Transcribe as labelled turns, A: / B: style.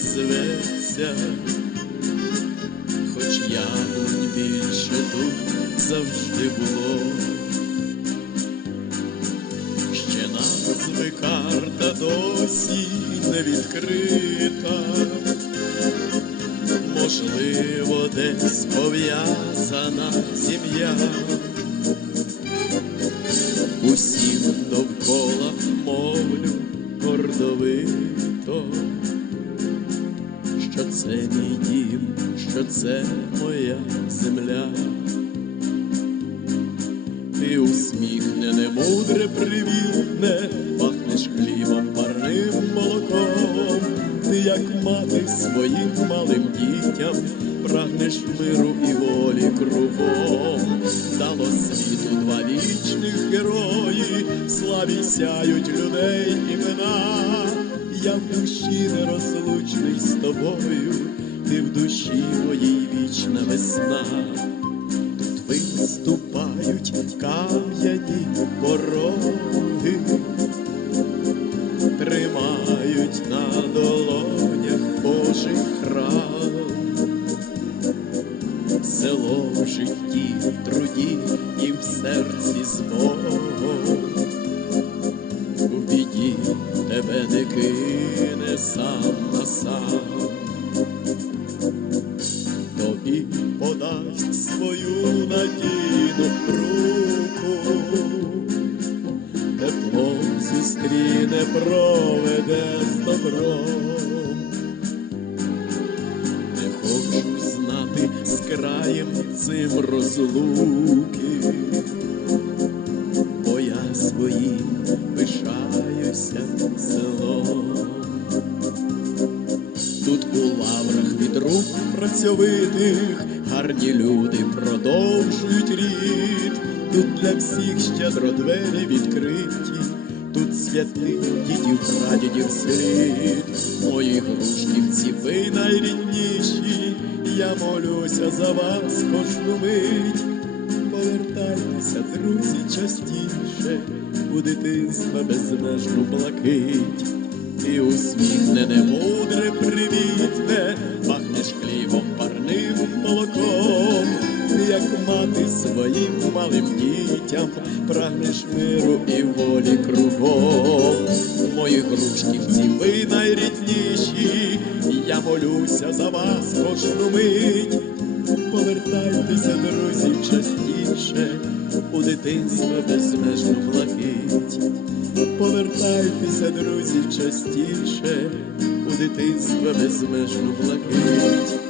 A: зветься, хоч яблунь більше тут завжди було. Ще назви карта досі не відкрита, можливо, десь пов'язана сім'я. Усім довкола мовлю гордовито, що це мій дім, що це моя земля. Ти усміхнене, мудре, привітне, пахнеш хлібом, парним молоком, ти, як мати своїм малим дітям, прагнеш миру і волі кругом, дало світу два вічних герої, славі сяють людей імена, я в душі нерозлучний з тобою, ти в душі моїй вічна весна. Тут виступають кам'яні пороги, тримають на долонях Божий храм, село в житті, в труді і в серці з надійну руку, теплом зустріне, проведе з добром. Не хочу знати з краєм цим розлуки, бо я своїм пишаюся працьовитих гарні люди продовжують рід. Тут для всіх щедро двері відкриті, тут святих дідів, прадідів слід. Мої грушківці, ви найрідніші, я молюся за вас кожну мить. Повертайтеся, друзі, частіше у дитинства безмежну блакить. Ти усміхнене, мудре, привітне, мати своїм малим дітям, прагнеш миру і волі кругом. Мої грушківці, ви найрідніші, я молюся за вас кожну мить. Повертайтеся, друзі, частіше у дитинство безмежну блакить. Повертайтеся, друзі, частіше у дитинство безмежну блакить.